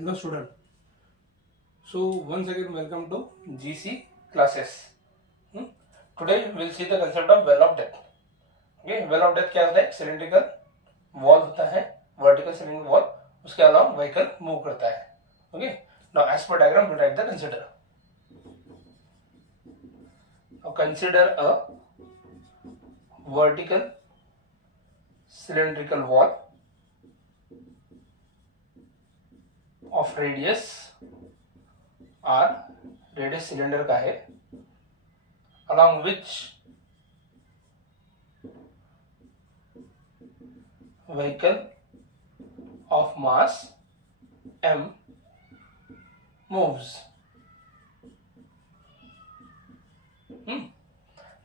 Hello student. So once again welcome to GC classes. Today we will see the concept of well of depth. Okay, well of depth क्या होता है? Cylindrical wall होता है, vertical cylinder wall, उसके अलावा vehicle move करता है. Okay, now as per diagram we write the consider. Now consider a vertical cylindrical wall of radius r, radius cylinder का है, along which vehicle of mass m moves.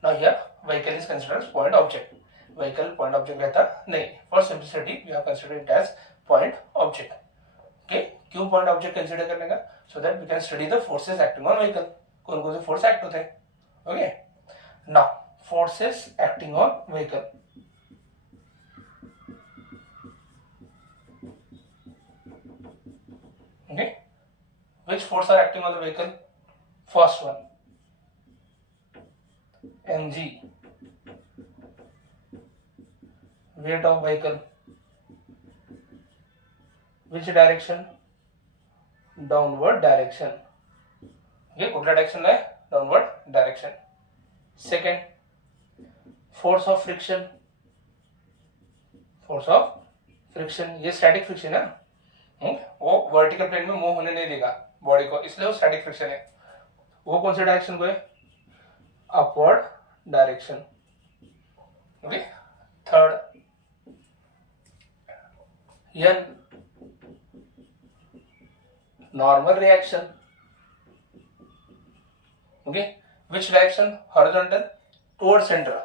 Now here vehicle is considered as point object. Vehicle point object रहता नहीं. For simplicity we have considered it as point object. Okay, क्यों point object consider करने का? So that we can study the forces acting on vehicle. कौन कौन से force act होते हैं? Okay. Now forces acting on vehicle. Okay. Which force are acting on the vehicle? First one, mg, weight of vehicle. Which direction? Downward direction. Okay, कुठला direction है? Downward direction. Second, force of friction. Force of friction, ये static friction है. वो vertical plane में move होने नहीं देगा body को, इसलिए वो स्टैटिक फ्रिक्शन है. वो कौन से डायरेक्शन को है? Upward direction. Okay. Third, N, normal reaction. Okay. Which direction? Horizontal, toward centre.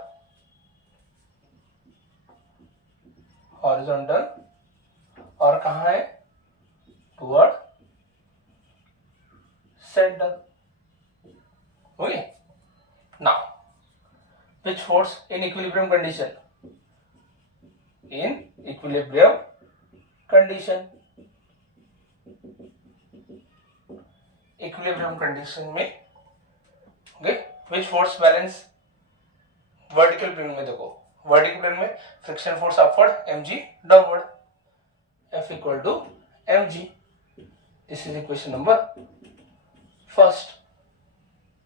Horizontal और कहां है? Toward centre. Okay. Now which force in equilibrium condition? In equilibrium condition. Equilibrium condition में okay, which force balance? vertical plane में देखो, vertical plane में friction force upward, mg downward, F equal to mg. This is equation number first.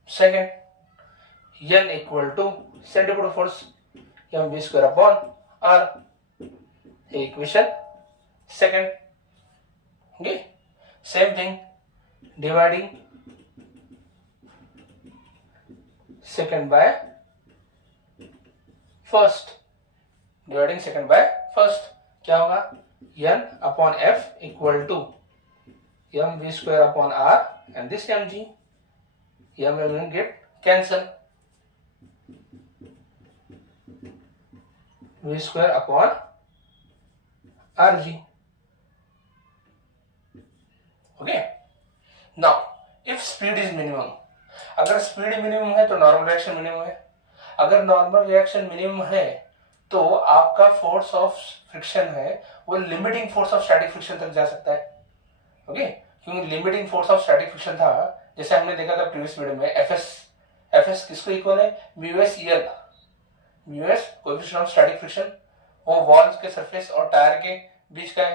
Second, n equal to centripetal force mv square upon r. Equation second. Okay, same thing, dividing second by first. Dividing second by first क्या होगा? n upon f equal to mv square upon r and this mg. m get cancel. v square upon rg. Okay. Now if speed is minimum, अगर speed minimum है तो normal reaction minimum है. अगर normal reaction minimum है तो आपका force of friction है वो limiting force of static friction तक जा सकता है. ओके. क्योंकि limiting force of static friction था, जैसे हमने देखा था प्रीवियस वीडियो में, एफएस किसको इक्वल है? म्यूएस ईल. Mu S coefficient of static friction, वो वॉल्स के सरफेस और टायर के बीच का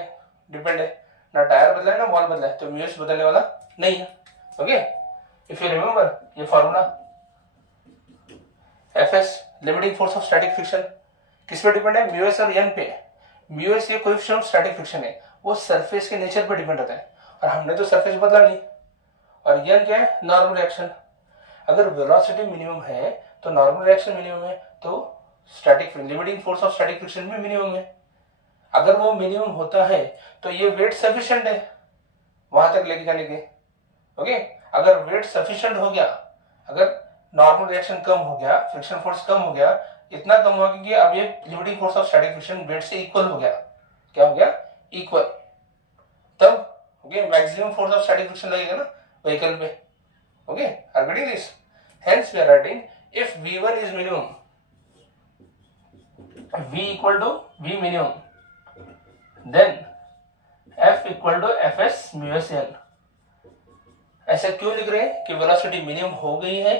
डिपेंड है. ना टायर बदला है ना वॉल बदला है, तो म्यूएस बदलने वाला नहीं है. ओके. इफ यू रिमेंबर ये formula, FS limiting force of static friction किस पे डिपेंड है? म्यूएस और एन पे. म्यूएस ये कोएफिशिएंट ऑफ स्टैटिक फ्रिक्शन है, वो सरफेस के नेचर पे डिपेंड होता है, और हमने तो सरफेस बदला नहीं. और एन क्या है? Normal reaction. अगर वेलोसिटी मिनिमम है तो नॉर्मल रिएक्शन मिनिमम है, तो static limiting force of static friction भी मिनिमम है. अगर वो मिनिमम होता है तो ये वेट सफिशिएंट है वहां तक लेके जाने के. ओके. अगर वेट सफिशिएंट हो गया, अगर नॉर्मल रिएक्शन कम हो गया, फ्रिक्शन फोर्स कम हो गया, इतना कम हो गया कि अब ये limiting force of static friction weight से इक्वल हो गया. क्या हो गया? इक्वल. तब okay maximum force of static friction लगेगा ना व्हीकल पे. Okay. Are getting this? Hence we are writing if V1 is minimum, V equal to V minimum, then F equal to F S mu S N. ऐसा क्यों लिख रहे हैं कि velocity minimum हो गई है,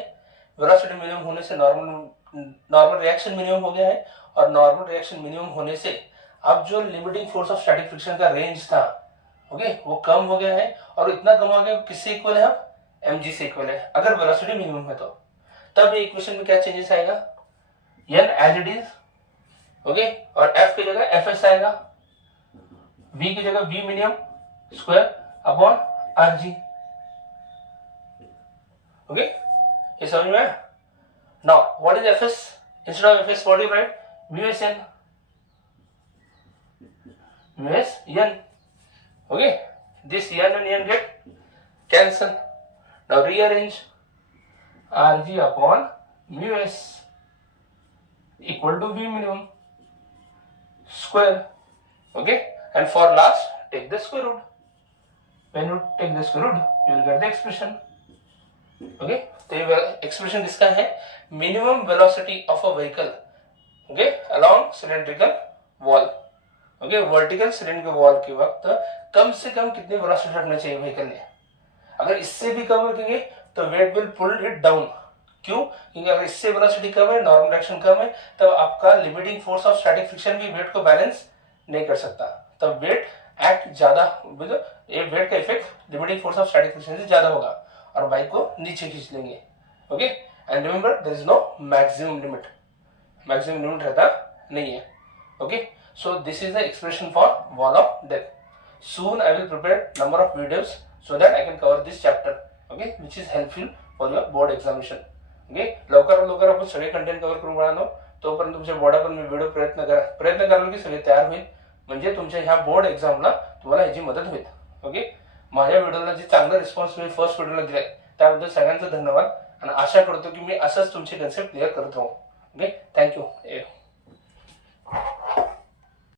वेलोसिटी मिनिमम होने से नॉर्मल रिएक्शन मिनिमम हो गया है, और नॉर्मल रिएक्शन मिनिमम होने से अब जो limiting force of static friction का रेंज था ओके वो कम हो गया है, और इतना कम हो गया किससे इक्वल है, अब mg से इक्वल है अगर वेलोसिटी मिनिमम है तो। तब ये इक्वेशन में क्या चेंजेस आएगा, n as it is okay, और f की जगह fs आएगा, v की जगह v minimum square upon rg okay. ये समझ में आया। Now what is fs, instead of fs what you right, mu s n, mu s n okay, this n and n get cancel. Now rearrange, rg upon mu s equal to v minimum square okay, and for last take the square root. When you take the square root you will get the expression okay। तो ये expression किसका है, minimum velocity of a vehicle okay along cylindrical wall okay, vertical cylinder wall के वक्त कम से कम कितनी velocity रखना चाहिए व्हीकल ने। अगर इससे भी कम रखेंगे तो weight will pull it down, क्यों, क्योंकि अगर इससे वेलोसिटी कम है, नॉर्मल डायरेक्शन कम है, तब आपका limiting force of static friction भी वेट को बैलेंस नहीं कर सकता, तब वेट एक्ट ज्यादा, वेट का effect limiting force of static friction से ज्यादा होगा और बाइक को नीचे खींच लेंगे okay. And remember there is no maximum limit, maximum limit रहता नहीं है okay. So this is the expression for wall of death. Soon I will prepare number of videos so that I can cover this chapter, okay, which is helpful for your board examination. Okay, लवकर आपण सगळे content cover करून मिळालो, तोपर्यंत तुमच्या बोर्डावर मी video प्रयत्न कराल की सगळे तयार होईल, म्हणजे तुमच्या ह्या बोर्ड एक्झामला तुम्हाला ह्याची मदत होईल ओके। माझ्या व्हिडिओला जे चांगला रिस्पॉन्स मी फर्स्ट व्हिडिओला दिलाय त्याबद्दल सगळ्यांचा धन्यवाद, आणि आशा करतो की मी असंच तुमचे कन्सेप्ट क्लिअर करत राहू ओके। थँक्यू।